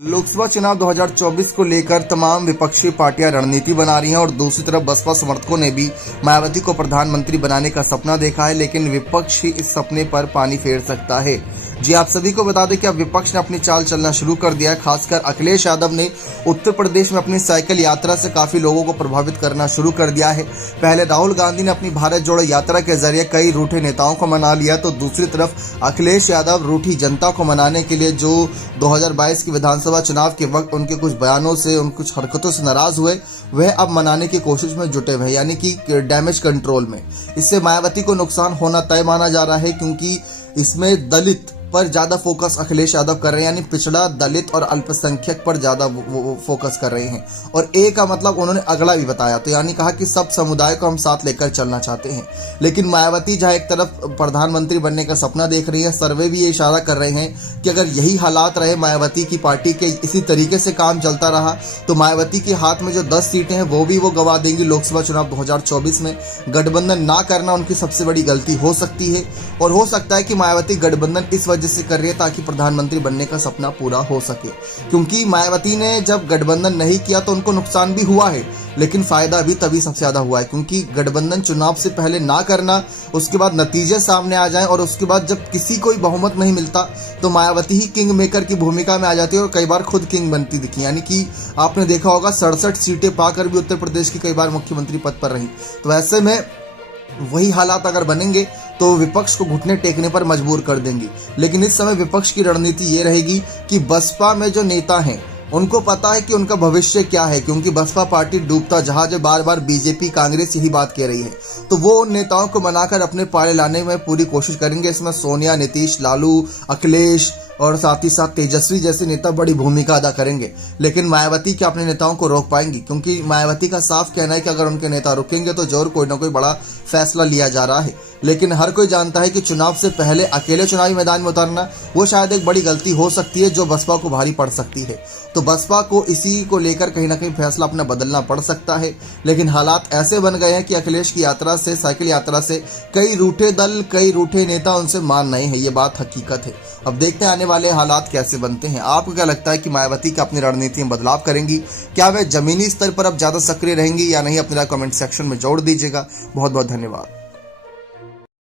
लोकसभा चुनाव 2024 को लेकर तमाम विपक्षी पार्टियां रणनीति बना रही हैं और दूसरी तरफ बसपा समर्थकों ने भी मायावती को प्रधानमंत्री बनाने का सपना देखा है, लेकिन विपक्ष ही इस सपने पर पानी फेर सकता है। जी आप सभी को बता दें कि अब विपक्ष ने अपनी चाल चलना शुरू कर दिया है। खासकर अखिलेश यादव ने उत्तर प्रदेश में अपनी साइकिल यात्रा से काफी लोगों को प्रभावित करना शुरू कर दिया है। पहले राहुल गांधी ने अपनी भारत जोड़ो यात्रा के जरिए कई रूठे नेताओं को मना लिया, तो दूसरी तरफ अखिलेश यादव रूठी जनता को मनाने के लिए जो 2022 की विधानसभा चुनाव के वक्त उनके कुछ बयानों से, उन कुछ हरकतों से नाराज हुए, वह अब मनाने की कोशिश में जुटे हुए, यानी कि डैमेज कंट्रोल में। इससे मायावती को नुकसान होना तय माना जा रहा है, क्योंकि इसमें दलित पर ज्यादा फोकस अखिलेश यादव कर रहे हैं, यानी पिछड़ा, दलित और अल्पसंख्यक पर ज्यादा वो फोकस कर रहे हैं। और ए का मतलब उन्होंने अगला भी बताया, तो यानी कहा कि सब समुदाय को हम साथ लेकर चलना चाहते हैं। लेकिन मायावती जहां एक तरफ प्रधानमंत्री बनने का सपना देख रही है, सर्वे भी ये इशारा कर रहे हैं कि अगर यही हालात रहे, मायावती की पार्टी के इसी तरीके से काम चलता रहा, तो मायावती के हाथ में जो 10 सीटें हैं वो भी वो गंवा देंगी लोकसभा चुनाव 2024 में। गठबंधन ना करना उनकी सबसे बड़ी गलती हो सकती है, और हो सकता है कि मायावती गठबंधन इस वजह से कर रही है ताकि प्रधानमंत्री बनने का सपना पूरा हो सके। क्योंकि मायावती ने जब गठबंधन नहीं किया तो उनको नुकसान भी हुआ है, लेकिन फायदा भी तभी सबसे ज्यादा हुआ है, क्योंकि गठबंधन चुनाव से पहले ना करना, उसके बाद नतीजे सामने आ जाएं और उसके बाद जब किसी को बहुमत नहीं मिलता तो मायावती ही किंग मेकर की भूमिका में आ जाती है और कई बार खुद किंग बनती दिखी। यानी कि आपने देखा होगा 67 सीटें पाकर भी उत्तर प्रदेश की कई बार मुख्यमंत्री पद पर रही। तो ऐसे में वही हालात अगर बनेंगे तो विपक्ष को घुटने टेकने पर मजबूर कर देंगी। लेकिन इस समय विपक्ष की रणनीति ये रहेगी कि बसपा में जो नेता हैं उनको पता है कि उनका भविष्य क्या है, क्योंकि बसपा पार्टी डूबता जहाज है, बार बार बीजेपी कांग्रेस यही बात कह रही है। तो वो उन नेताओं को मनाकर अपने पाले लाने में पूरी कोशिश करेंगे। इसमें सोनिया, नीतीश, लालू, अखिलेश और साथ ही साथ तेजस्वी जैसे नेता बड़ी भूमिका अदा करेंगे। लेकिन मायावती क्या अपने नेताओं को रोक पाएंगी? क्योंकि मायावती का साफ कहना है कि अगर उनके नेता रुकेंगे तो जरूर कोई ना कोई बड़ा फैसला लिया जा रहा है। लेकिन हर कोई जानता है कि चुनाव से पहले अकेले चुनावी मैदान में उतरना वो शायद एक बड़ी गलती हो सकती है, जो बसपा को भारी पड़ सकती है। तो बसपा को इसी को लेकर कहीं ना कहीं फैसला अपना बदलना पड़ सकता है। लेकिन हालात ऐसे बन गए हैं कि अखिलेश की यात्रा से, साइकिल यात्रा से कई रूठे दल, कई रूठे नेता उनसे मान नहीं है। ये बात हकीकत है। अब देखते हैं आने वाले हालात कैसे बनते हैं। आपको क्या लगता है कि मायावती का अपनी रणनीति में बदलाव करेंगी? क्या वे जमीनी स्तर पर अब ज्यादा सक्रिय रहेंगी या नहीं? अपने कमेंट सेक्शन में जोड़ दीजिएगा। बहुत बहुत धन्यवाद।